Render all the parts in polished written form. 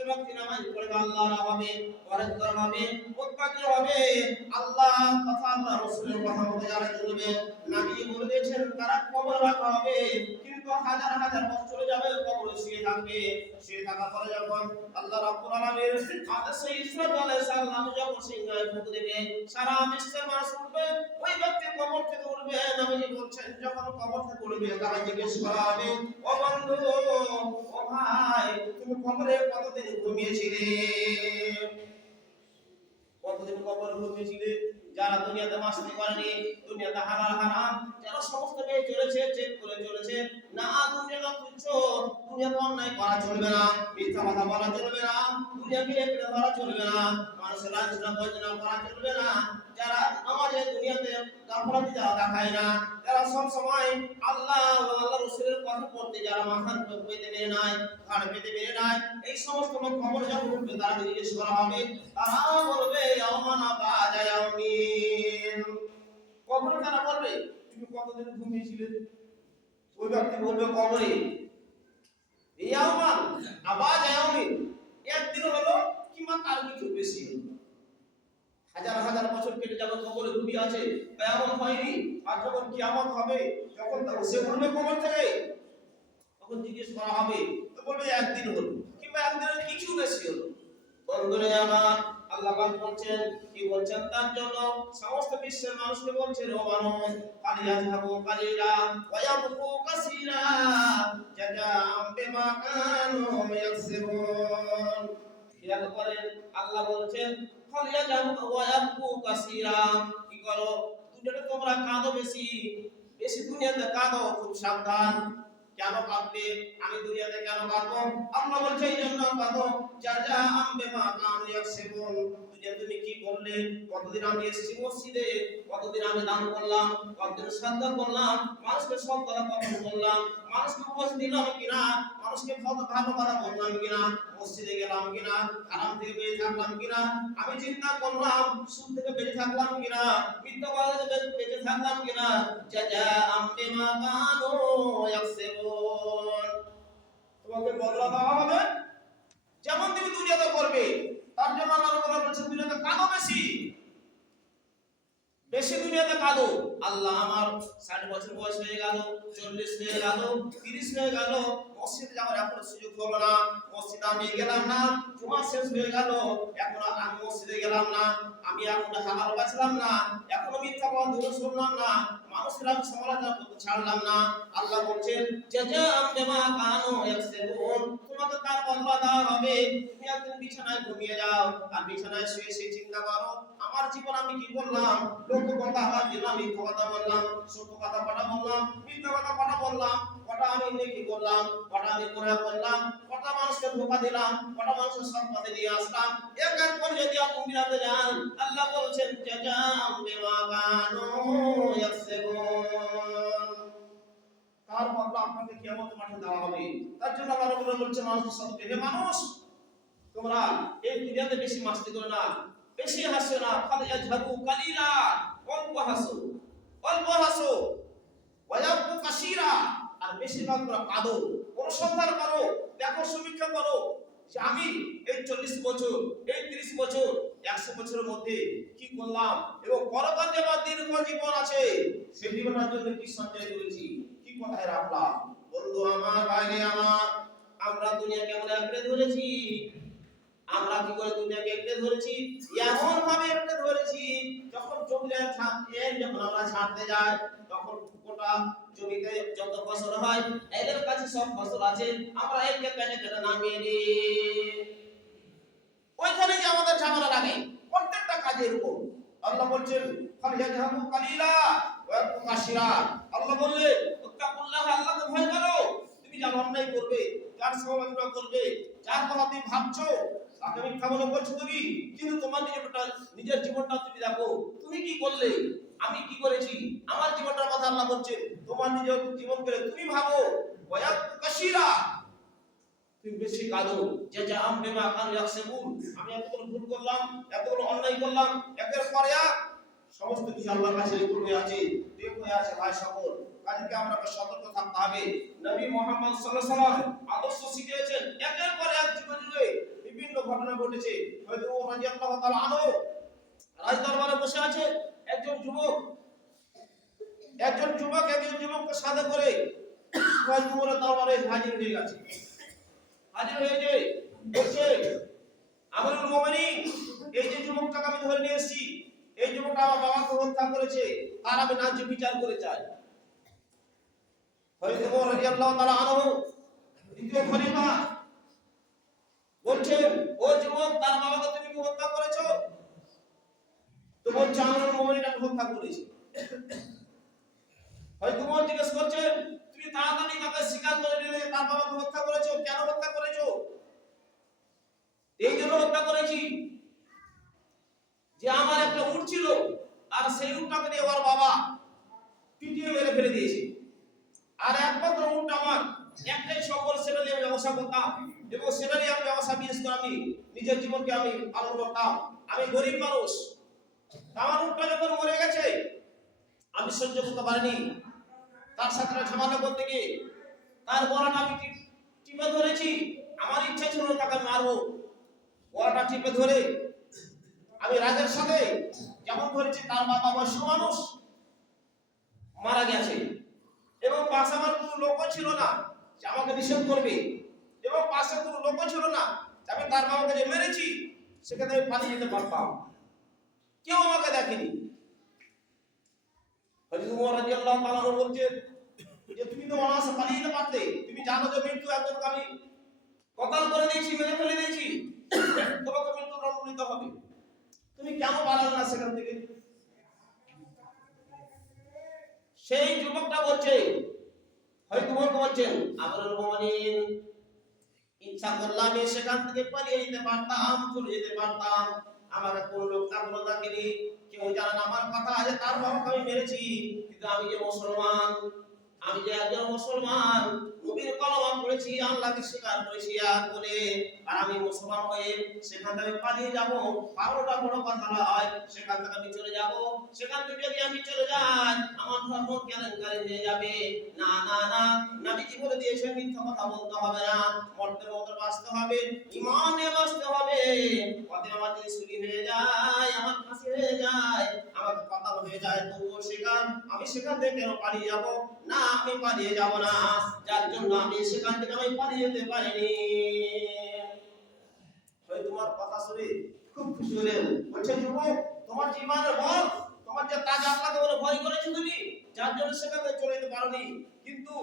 সে ব্যক্তি নামাজ পড়বে আল্লাহর হবে, পরহেজগার হবে, মুত্তাকি হবে, আল্লাহ তথা আল্লাহ রাসূলের কথা মতো যারা চলবে, নবী বলেছেন তারা কবর রাখা হবে। কিন্তু হাজার হাজার বছর চলে যাবে, কবরে শুয়ে থাকবে। শুয়ে থাকার পরে যখন আল্লাহ রাব্বুল আলামিন আদেশে ইসরাফিল আলাইহিস সালাম যখন সিংহায় ফুঁক দেবে, সারা বিশ্বের মানুষ উঠবে, ওই ব্যক্তি কবর থেকে উঠবে। নবী বলছেন যখন কবর থেকে উঠবে তারা জিজ্ঞেস করা হবে, ও বন্ধু, ও ভাই, তুমি কবরে কতদিন ঘুমিয়েছিলে? কতদিন কবরে ঘুমিয়েছিলে? যারা দুনিয়াতে মাস্তি করেনি, দুনিয়াতে হালাল হারাম যারা সমস্ত পেয়ে চলেছে, চেক করে চলেছে, না দুনিয়াটা তুচ্ছ, দুনিয়াতে অন্যায় করা চলবে না, মিথ্যা কথা বলা চলবে না, দুনিয়াকে একটু ধরা চলবে না, মানুষের লাঞ্ছনা বঞ্চনা করা চলবে না, যারা আমাদের দুনিয়াতে গাফলতি যারা দেখায় না, যারা সব সময় আল্লাহ আল্লাহ রাসূলের কথা পড়তে যারা মাথা পেতে বের নাই, ঘাড় পেতে বের নাই, এই সমস্ত লোক কবর যখন উঠবে তারা জিজ্ঞেস করা হবে, তারা বলবে ইয়াওমানা বাদা ইয়াউমিন। কবরে তারা বলবে তুমি কতদিন ঘুমিয়েছিলে? ওই ব্যক্তি বলবে কবরে ইয়াওমান আবাদা ইয়াউমিন, একদিন হলো কিংবা তার কিছু বেশি হলো। হাজার হাজার বছর কেটে যাবে, কবরে ডুবে আছে, কিয়ামত হয়নি। আর যখন কিয়ামত হবে, যখন সে উঠবে কবর থেকে, তখন জিজ্ঞেস করা হবে, তো বলবে একদিন হলো কিংবা একদিনের কিছু বেশি হলো। বন্ধুরা আমার, আল্লাহ পাক বলছেন, কি বলছেন? তার জন্য সমস্ত বিশ্বের মানুষকে বলছেন, ও মানুষ, ফালিয়াযহাবু কালিলা ওয়া ইয়াবকু কাসীরা জাযাআম বিমা কানু ইয়াকসিবুন। খেয়াল করেন, আল্লাহ বলছেন ফালিয়াযহাবু ওয়া ইয়াবকু কাসীরা, কি করো? দুনিয়াতে তোমরা কাঁদো বেশি, বেশি দুনিয়াতে কাঁদো, খুব সাবধান। কেন কাঁদবে? আমি দুনিয়াতে কেন কাঁদবো? আল্লাহ বলছে এই জন্য কাঁদো, জাযাআম বিমা কানু ইয়াকসিবুন। তুমি কি করলে? কতদিন আমি এসেছি মসজিদে, কতদিন আমি দান করলাম, কতদিন সাদকা করলাম, মানুষকে সব কথা কখন বললাম, মানুষকে উপদেশ দিলাম কিনা, মানুষকে ভালো কথা বললাম কিনা, মসজিদে গেলাম কিনা, হারাম থেকে বেঁচে থাকলাম কিনা, আমি চিন্তা করলাম সুদ থেকে বেঁচে থাকলাম কিনা, মিথ্যা কথা থেকে বেঁচে থাকলাম কিনা। জাযাআম বিমা কানু ইয়াকসিবুন। তোমাকে বদলা দেওয়া হবে যেমন তুমি দুনিয়াতে করবে। তার জন্য আল্লাহ রাব্বুল বলেছেন দুনিয়াতে কাঁদো বেশি, বেশি দুনিয়াতে কাঁদো। আল্লাহ আমার 60 বছর বয়স হয়ে গেল, 40 হয়ে গেল, 30 হয়ে গেল, মসজিদে যাওয়ার এখন সুযোগ হলো না, মসজিদে আমি গেলাম না, জুমা শেষ হয়ে গেল, এখন আমি মসজিদে গেলাম না, আমি এখন হালাল বাঁচলাম না, এখন মিথ্যা কথা দূরে শুনলাম না, মানুষের আমি সমালোচনা করতে ছাড়লাম না। আল্লাহ বলছেন জাযাআম বিমা কানু ইয়াকসিবুন, তোমাকে তার বদলা দেওয়া হবে। তুমি একদিন বিছানায় ঘুমিয়ে যাও, আর বিছানায় শুয়ে শুয়ে চিন্তা করো, আমার জীবন আমি কি করলাম? লোক কথা বাদ দিলাম, মিথ্যা কথা বললাম, সত্য কথা কটা বললাম, মিথ্যা কথা কটা বললাম, কটা আমি নেকি করলাম, কটা আমি গুনাহ করলাম, কটা মানুষকে ধোঁকা দিলাম, কটা মানুষের সৎ পথে নিয়ে আসলাম। এক এক করে যদি আপনি মিলাতে যান, আল্লাহ বলছেন জাযাআম বিমা কানু ইয়াকসিবুন, তার বদলা আপনাকে কিয়ামত মাঠে দেওয়া হবে। তার জন্য আল্লাহ রাব্বুল বলছেন মানুষের সাথে, হে মানুষ, তোমরা এই দুনিয়াতে বেশি মাস্তি করো না, বেশি হাসো না, ফালিয়াযহাবু কালিলা, অল্প হাসো, অল্প হাসো, ওয়া ইয়াবকু কাসীরা, আর বেশিরভাগ তোমরা কাঁদো। অনুসন্ধান করো, দেখো, সমীক্ষা করো যে আমি এই 40 বছর, এই 30 বছর, 100 বছরের মধ্যে কি করলাম, এবং পরকাল যে আমার দীর্ঘ জীবন আছে, সেই জীবনের জন্য কি সঞ্চয় করেছি, কি কোথায় রাখলাম। বন্ধু আমার, ভাইরে আমার, আমরা দুনিয়া কেমন আঁকড়ে ধরেছি, আমরা কি করে দুনিয়াকে আঁকড়ে ধরেছি, এমন ভাবে আঁকড়ে ধরেছি, যখন জমিতে যখন আমরা ছাড়তে যাই, তখন গোটা জমিতে যত ফসল হয়, এদের কাছে সব ফসল আছে, আমরা একে কেটে কেটে নামিয়ে দিই, ওইখানে যে আমাদের ঝামেলা লাগে প্রত্যেকটা কাজের উপর। আল্লাহ বলছেন ফালিয়াযহাবু কালিলা ওয়া ইয়াবকু কাসীরা। আল্লাহ বললেন উত্তাকুল্লাহ, আল্লাহকে ভয় করো। তুমি যা অন্যায় করবে, যার সমালোচনা করবে, যার কথা তুমি ভাবছো, তাকে মিথ্যা বলে বলছো তুমি, কিন্তু তোমার নিজের জীবনটা তুমি দেখো, তুমি কি করলে, আমি কি করেছি, আমার জীবনটার কথা আল্লাহ বলছেন। তোমার নিজের জীবন করে তুমি ভাবো, ওয়া ইয়াবকু কাসীরা, তুমি বেশি কাঁদো, জাযাআম বিমা কানু ইয়াকসিবুন, আমি এতগুলো ভুল করলাম, এতগুলো অন্যায় করলাম, একের পরে এক সমস্ত কিছু আল্লাহর কাছে রেকর্ড হয়ে আছে, টেপ হয়ে আছে। ভাই সকল, কাজেকে আমাকে সতর্ক থাকতে হবে। নবী মুহাম্মদ সাল্লাল্লাহু আলাইহি ওয়াসাল্লাম আদর্শ শিখিয়েছেন, একের পর এক যুগে যুগে ঘটনা ঘটেছে। হয়তো ওমর রাদিয়াল্লাহু তাআলা আনহু রাজ দরবারে বসে আছে, একজন যুবক একজন যুবককে সাথে করে হয়তো ওমর দরবারে হাজির হয়ে গেছে। হাজির হয়ে যে বলছে, আমিরুল মুমিনিন, এই যে যুবকটাকে আমি ধরে নিয়ে এসেছি, এই যুবকটা আমার বাবাকে হত্যা করেছে, তার আমি ন্যায্য বিচার করে চাই। হযরত ওমর রাদিয়াল্লাহু তাআলা আনহু দ্বিতীয় খলিফা বলছেন, ও যুবক, তার বাবাকে তুমি কি হত্যা করেছো? তো বলছে, আমিরুল মুমিনিন আমি হত্যা করেছি। হয়তো ওমর জিজ্ঞেস করছেন, তুমি তাড়াতাড়ি তাকে স্বীকার করে নিলে যে তার বাবাকে হত্যা করেছো, কেন হত্যা করেছো? এই জন্য হত্যা করেছি যে আমার একটা উট ছিল, আর সেই উটটাকে নিয়ে আমার বাবা পিটিয়ে মেরে ফেলে দিয়েছে। আর একমাত্র উট আমার, একটাই সম্বল, সেটা নিয়ে আমি ব্যবসা করতাম, এবং সেটা নিয়ে আমি ব্যবসা বিশেষ করে আমি নিজের জীবনকে আমি পালন করতাম। আমি গরিব মানুষ। আমার উটটা যখন মরে গেছে, আমি সহ্য করতে পারিনি। তার সাথে ঝামেলা করতে গিয়ে তার গলাটা আমি টিপে ধরেছি। আমার ইচ্ছা ছিল তাকে মারবো। গলাটা টিপে ধরে আমি রাগের সাথে যেমন ধরেছি, তার বাবা বয়স্ক মানুষ মারা গেছে, এবং পাশে আমার কোনো লোকও ছিল না যে আমাকে নিষেধ করবে, এবং পাশে কোনো লোকও ছিল না যে আমি তার বাবাকে যে মেরেছি সেখানে আমি পালিয়ে যেতে পারতাম। কেউ আমাকে দেখেনি। হযরত ওমর রাদিয়াল্লাহু তাআলা বলছেন যে তুমি তো অনায়াসে পালিয়ে যেতে পারতে। তুমি জানো যে মৃত্যু একজনকে আমি কতল করে দিয়েছি, মেরে ফেলে দিয়েছি, তোমাকে মৃত্যুদণ্ড নিতে হবে। তুমি কেন পালালে না সেখান থেকে? সেই যুবকটা বলছে, হয়তো বলছেন, আমিরুল মুমিনিন, ইচ্ছা করলে আমি সেখান থেকে পালিয়ে যেতে পারতাম, চলে যেতে পারতাম। আমাকে কোন লোক তাগুলো দেখেনি, কেউ জানে না আমার কথা যে তার বাবাকে আমি মেরেছি। কিন্তু আমি যে মুসলমান, আমি যে একজন মুসলমান, নবীর কলমা পড়েছি, আল্লাহকে স্বীকার করেছি আর বলে, আর আমি মুসলমান হয়ে সেখান থেকে পালিয়ে যাব, পাওয়াটা বড় কথা নয়। সেখান থেকে আমি চলে যাব, সেখান থেকে যদি আমি চলে যাই আমার ধর্ম কেলেঙ্কারি হয়ে যাবে। না না না, নবীজি বলে দিয়েছেন মিথ্যা কথা বলতে হবে না, মর্তের মতো বাঁচতে হবে, ঈমানে বাঁচতে হবে। অতএব আমার যদি চুরি হয়ে যায়, আমার ফাঁসি হয়ে যায়, আমার কতল হয়ে যায়, তবুও আমি সেখান থেকে কেন পালিয়ে যাব? না, আমি পালিয়ে যাব না, যার জন্য আমি সেখান থেকে আমি পালিয়ে যেতে পারিনি। তোমার কথা শুনে খুব খুশি হলেন। বলছে, যুবক, তোমার যে ইমানের বল, তোমার যে তাজ আল্লাহকে বলে ভয় করেছো তুমি, যার জন্য সেখান থেকে চলে যেতে পারোনি। কিন্তু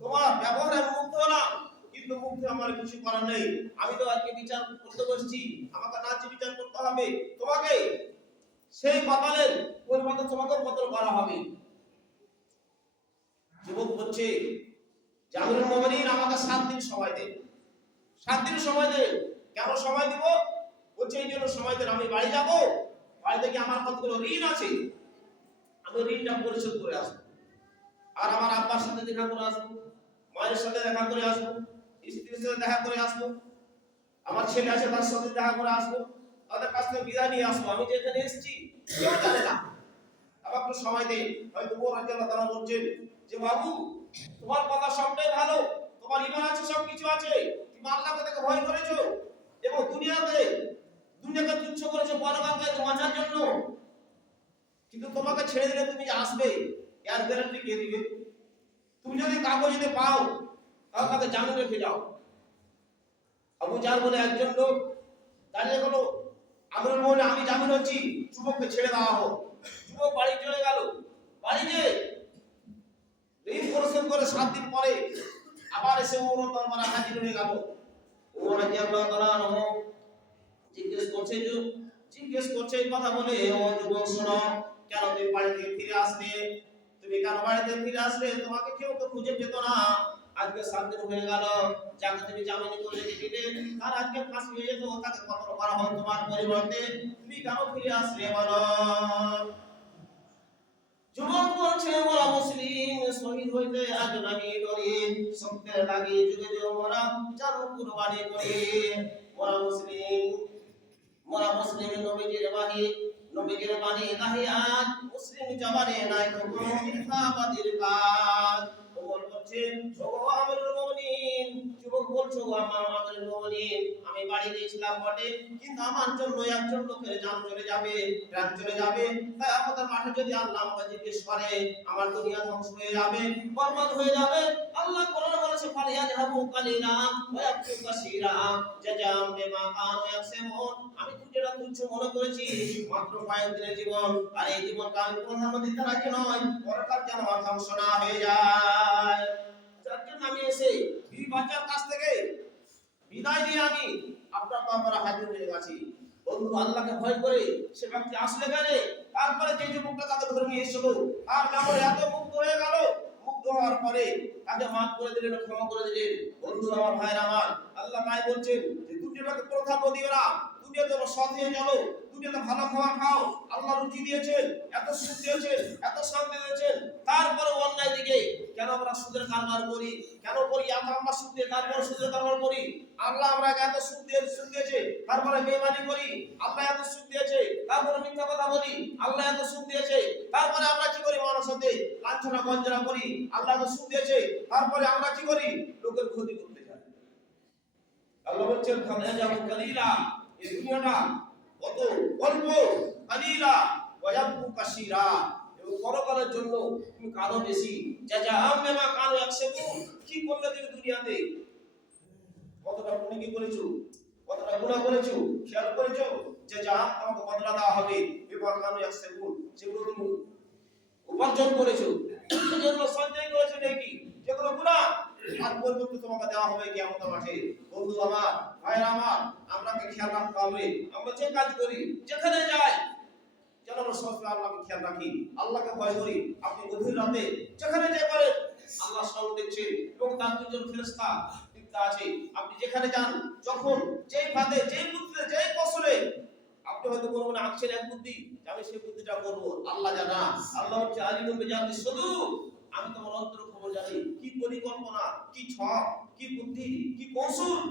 তোমার ব্যবহারে আমি মুগ্ধ হলাম, কিন্তু মুগ্ধ আমার কিছু করার নেই। আমি তো আজকে বিচার করতে বসছি, আমাকে ন্যায্য বিচার করতে হবে। তোমাকে সেই কতলের পরিবর্তে তোমাকে কতল করা হবে। যুবক বলছে, আমিরুল মুমিনিন, আমাকে 7 দিন সময় দেন। 7 দিন সময় দেন। কেন সময় দিব? বলছে, এই জন্য সময় দেন, আমি বাড়ি যাব, বাড়ি থেকে আমার কতগুলো ঋণ আছে, আমি ঋণটা পরিশোধ করে আসবো। আর আমার আব্বার সাথে দেখা করে আসবো, মায়ের সাথে দেখা করে আসবো, স্ত্রীর সাথে দেখা করে আসবো, আমার ছেলে আছে তার সাথে দেখা করে আসবো, তাদের কাছ থেকে বিদায় নিয়ে আসবো। আমি যেখানে এসেছি কেউ জানে না, আমাকে একটু সময় দেন। হয়তো ওমর রাদিয়াল্লাহু তাআলা বলছেন যে, বাবু, তোমার কথা সবটাই ভালো, তোমার ঈমান আছে, সব কিছু আছে, তুমি আল্লাহকে দেখে ভয় করেছো, এবং দুনিয়াকে তুচ্ছ করেছো পরকালকে বাঁচার জন্য। কিন্তু তোমাকে ছেড়ে দিলে তুমি যে আসবে, এর গ্যারান্টি কে দিবে? তুমি যদি কাগজে পাও, তাহলে তাকে জামিন রেখে যাও। আবু জাহল বলে একজন লোক দাঁড়িয়ে গেল, আমিরুল মুমিনিন, আমি জামিন হচ্ছি, যুবককে ছেড়ে দেওয়া হোক। যুবক বাড়ি চলে গেল। বাড়িতে ঋণ পরিশোধ করে 7 দিন পরে আবার এসে ওমর দরবারে হাজির হয়ে গেল। ওমর রাদিয়াল্লাহু তাআলা আনহু জিজ্ঞেস করছে কথা বলে, ও যুবক, শোনো, কেন তুমি বাড়ি থেকে ফিরে আসলে? তুমি কেন বাড়িতে ফিরে আসলে? তোমাকে কেউ তো খুঁজে পেত না। আজকে 7 দিন হয়ে গেল, যাকে তুমি জামিন করে দিলে, আর আজকে ফাঁসি হয়ে যেত, তাকে কতল করা হলো তোমার পরিবর্তে, তুমি কেন ফিরে আসলে বলো? যুবক বলছে, মোরা মুসলিম, শহীদ হইতে আজ নাহি ডরি, সত্যের লাগি যুগে যুগে মোরা জান কুরবানি করি। মোরা মুসলিম নবীজির বাণী গাহিয়াত, মুসলিম জবানে নাই তো কোনো মিথ্যাবাদীর কাজ। ওমর বলছে, ও আমিরুল মুমিনিন, যুবক বলছো আমার আমিরুল মুমিনিন আমি বাড়ি গিয়েছিলাম বটে, কিন্তু আমার জন্য একজন লোকের জান চলে যাবে, প্রাণ চলে যাবে। তাই আমাদের মাঠে যদি আল্লাহ আমাকে জিজ্ঞেস করে আমার দুনিয়া ধ্বংস হয়ে যাবে, বরবাদ হয়ে যাবে। আল্লাহ কোরআনে বলেছে ফালিয়াযহাবু কালিলা ওয়া ইয়াবকু কাসীরা জাযাম বিমা কানু ইয়াকসিবুন। আমি দুনিয়াটা তুচ্ছ মনে করেছি, মাত্র কয়েকদিনের জীবন, আর এই জীবনকে আমি প্রাধান্য দিতে রাজি নই, পরকাল যেন আমার ধ্বংস না হয়ে যায়। যার জন্য আমি এসে বিবি বাচ্চার কাছ থেকে বিদায় নিয়ে আমি আপনার বাবারা হাজির হয়ে গেছি। বন্ধু আল্লাহকে ভয় করে সে ব্যক্তি আসলে গেলে, তারপরে যে যুবকটা তাকে ধরে নিয়ে এসেছিল তার ব্যাপারে এত মুগ্ধ হয়ে গেল, মুগ্ধ হওয়ার পরে তাকে মাফ করে দিলেন, ক্ষমা করে দিলেন। বন্ধু আমার ভাইরা আমার, আল্লাহ তাই বলছেন যে দুনিয়াটাকে প্রাধান্য দিও না, দুনিয়াতে সৎ হয়ে চলো, দুনিয়াতে ভালো খাবার খাও। আল্লাহ রুচি দিয়েছেন, এত সুখ দিয়েছেন, এত শান্তি দিয়েছেন, তারপরে অন্যায় দিকে কেন আমরা সুদের কারবার করি? কেন করি? আমরা সুদ দিয়ে তারপরে সুদের কারবার করি। আল্লাহ আমরা এত সুদ দিয়েছে তারপরে বেঈমানি করি। আল্লাহ এত সুদ দিয়েছে তারপরে মিথ্যা কথা বলি। আল্লাহ এত সুদ দিয়েছে তারপরে আমরা কি করি? মানুষের সাথে লাঞ্ছনা গঞ্জনা করি। আল্লাহ এত সুদ দিয়েছে তারপরে আমরা কি করি? লোকের ক্ষতি করতে যাই। আল্লাহ বলছেন ফালিয়াযহাবু কালিলা, এই দুনিয়াটা কত অল্প, কালিলা ওয়া ইয়াবকু কাসীরা, এবং পরকালের জন্য তুমি কাঁদো বেশি। জাযাম বিমা কানু ইয়াকসিবুন, কি করলে তুমি দুনিয়াতে? কতটা পুণ্য কি করেছো, কতটা গুনাহ করেছো, খেয়াল করেছো? যে যা তোমাকে বদলা দেওয়া হবে, বিমা কানু ইয়াকসিবুন, যেগুলো তুমি উপার্জন করেছো, যেগুলো সঞ্চয় করেছো নাকি, যেগুলো গুনাহ, আর পরিবর্তে তোমাকে দেওয়া হবে কিয়ামতের মাঠে। বন্ধু আমার, ভাইরা আমার, আমরাকে খেয়াল রাখতে হবে। আমরা যে কাজ করি, যেখানে যাই, যেন আমরা সবসময় আল্লাহকে খেয়াল রাখি, আল্লাহকে ভয় করি। আপনি গভীর রাতে যেখানে যে করেন, আল্লাহ সব দেখছেন এবং তার দুজন ফেরেশতা আছে। আপনি যেখানে যান, যখন যেই ফাঁদে, যেই বুদ্ধিতে, যেই কৌশলে, আপনি হয়তো করবেন আছেন এক বুদ্ধি, আমি সেই বুদ্ধিটা করব, আল্লাহ জানা। আল্লাহ হচ্ছে আলিমুল বিজাতি সুদূর, আমি তোমার অন্তর খবর জানি, কি পরিকল্পনা, কি ছক, কি বুদ্ধি, কি কৌশল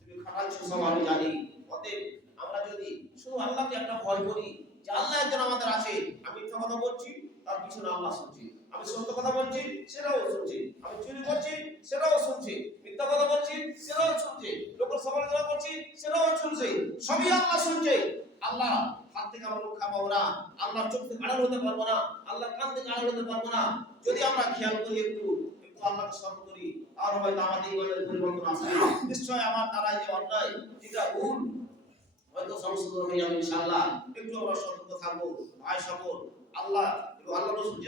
তুমি খাটাচ্ছ সব আমি জানি। অতএব আমরা যদি শুধু আল্লাহকে একটা ভয় করি যে আল্লাহ একজন আমাদের আছে, আমি মিথ্যা কথা বলছি তার পিছনে আল্লাহ শুনছি, আমি সত্য কথা বলছি সেটাও শুনছি, আমি চুরি করছি সেটাও শুনছি, মিথ্যা কথা বলছি সেটাও শুনছি, লোকের সমালোচনা করছি সেটাও শুনছে, সবই আল্লাহ শুনছে। আল্লাহ হাত থেকে আমরা রক্ষা পাবো না, আল্লাহর চোখ থেকে আড়াল হতে পারবো না, আল্লাহর কান থেকে আড়াল হতে পারবো না। যদি আমরা খেয়াল করি, একটু আল্লাহকে স্মরণ করি, আর হয়তো আমাদের ইমানের পরিবর্তন আসবে। নিশ্চয় আমার দ্বারা যে অন্যায়, যেটা ভুল, হয়তো সংশোধন হয়ে যাবে ইনশাআল্লাহ। একটু আমরা সতর্ক থাকবো ভাই সকল। আল্লাহ এবং আল্লাহ রাসূল